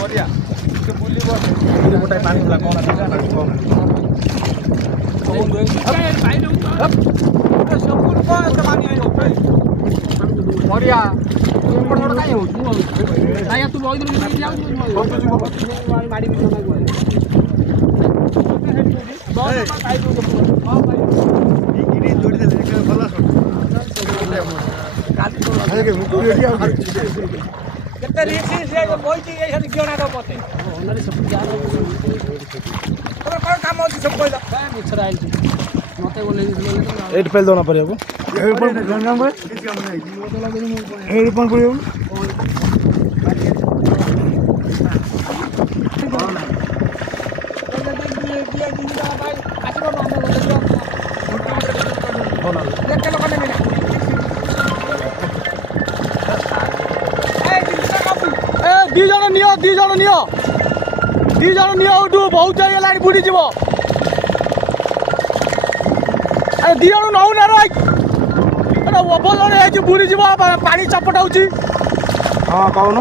बढ़िया बुली गोटाए पानी होला कोन बढ़िया कहीं हो तू एट पेल देना पड़ेगा दी जन नियो उठू बहुत जाइए बुड़ी जीव अरे दी जन नौ ना रही बुड़ी जीव पानी चपटा हाँ कौन